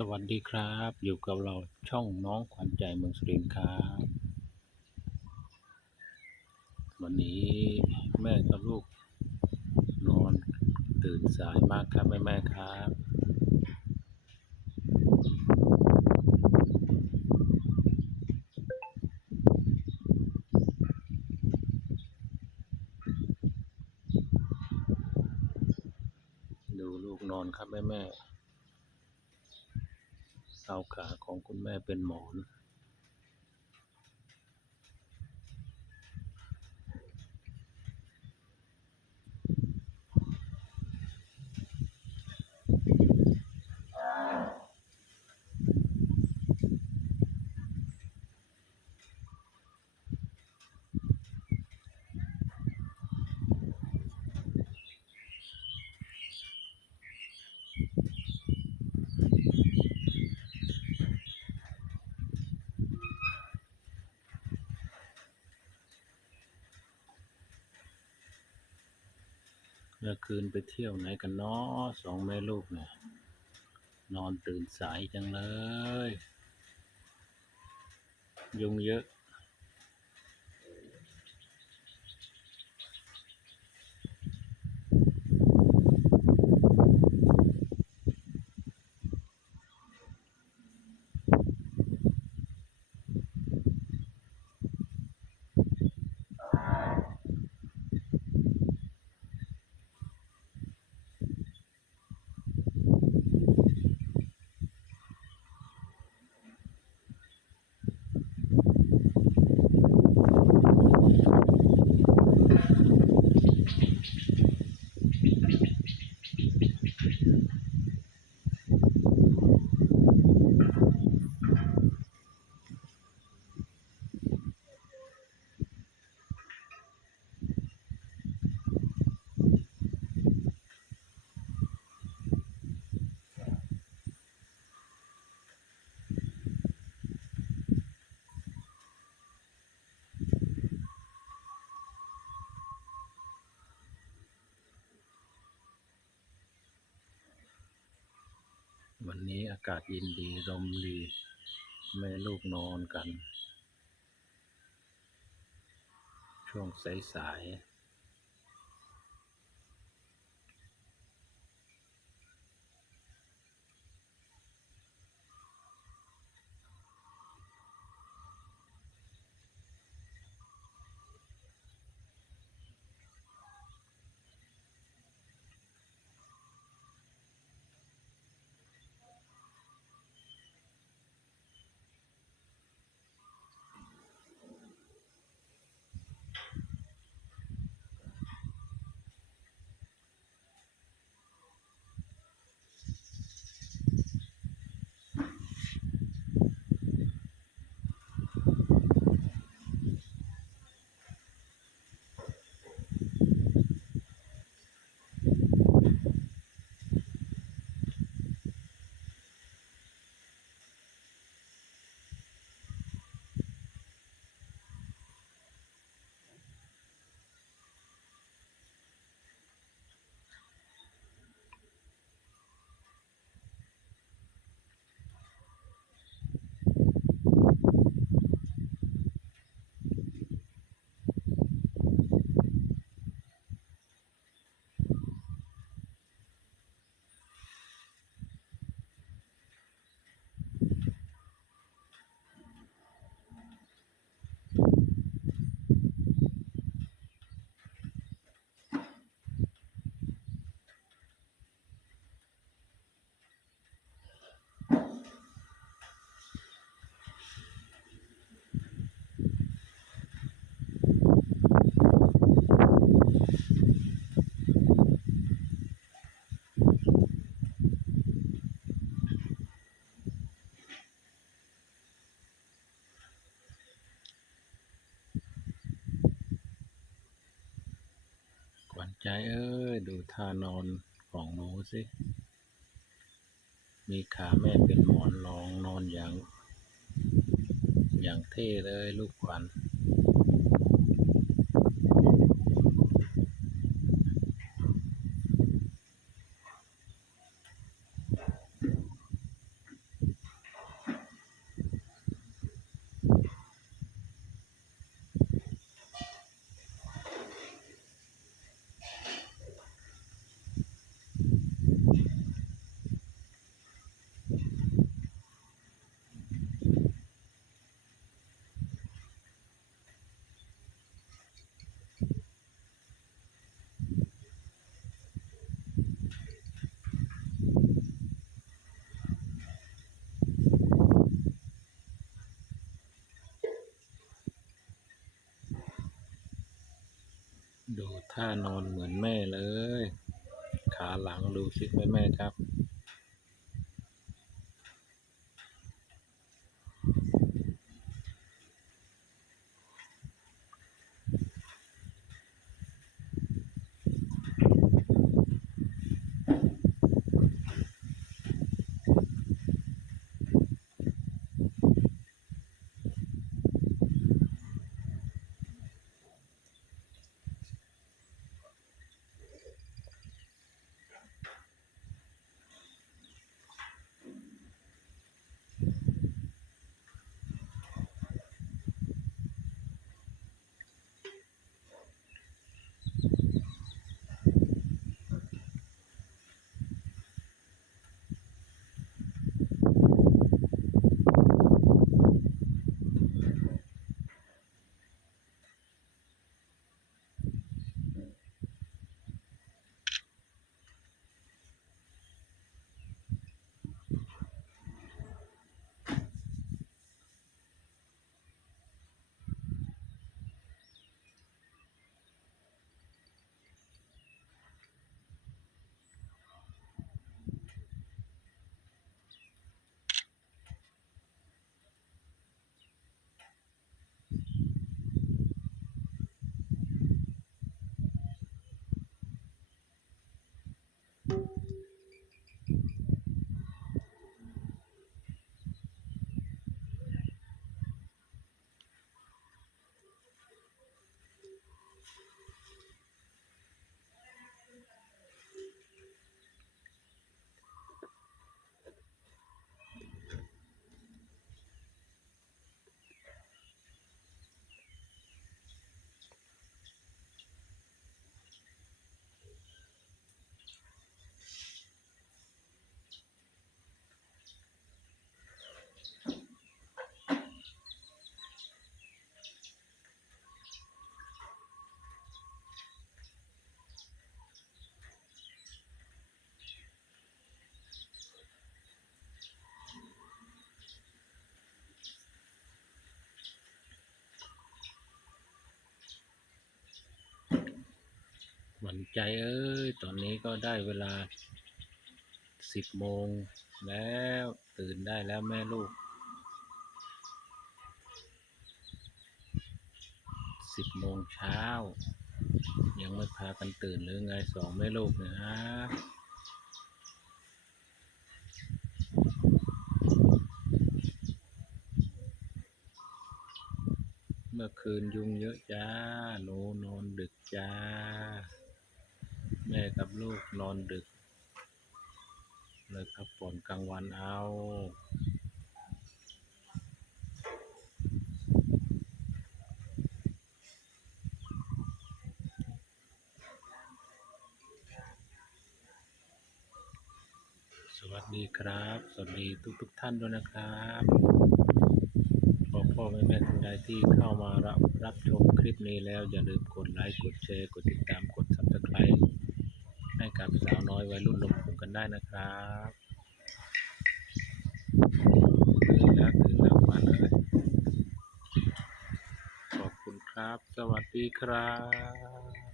สวัสดีครับ อยู่กับเราช่องน้องขวัญใจเมืองสุรินทร์ครับ วันนี้แม่กับลูก นอนตื่นสายมากครับแม่แม่ครับ ดูลูกนอนครับแม่แม่ เตาขาของคุณแม่เป็นหมอน มื่อคืนไปเที่ยวไหนกันเนาะสองแม่ลูกเนี่ย นอนตื่นสายจังเลย ยุงเยอะ วันนี้อากาศเย็นดีลมดีแม่ลูกนอนกัน ช่วงสายๆ ขวัญใจเอ้ยดูท่านอนของหนูสิ มีขาแม่เป็นหมอนรองนอนอย่าง อย่างเท่เลยลูกขวัญ ดูท่านอนเหมือนแม่เลย ขาหลังดูสิแม่แม่ครับ นใจเอ้ย ตอนนี้ก็ได้เวลาสิบโมงแล้วตื่นได้แล้วแม่ลูกสิบโมงเช้า ยังไม่พากันตื่นหรือไงสองแม่ลูกนะฮะเมื่อคืนยุงเยอะจ้าหนูนอนดึกจ้า แม่กับลูกนอนดึกเลยครับฝนกลางวันเอาสวัสดีครับ สวัสดีทุกทุกท่านด้วยนะครับพ่อพ่อแม่แม่ท่านใดที่เข้ามารับรับชมคลิปนี้แล้วอย่าลืมกดไลค์ กดแชร์ กดติดตาม กด subscribe กับสาวน้อยวัยรุ่นลมพุงกันได้นะครับตื่นแล้วตื่นแล้วมาเลยขอบคุณครับ สวัสดีครับ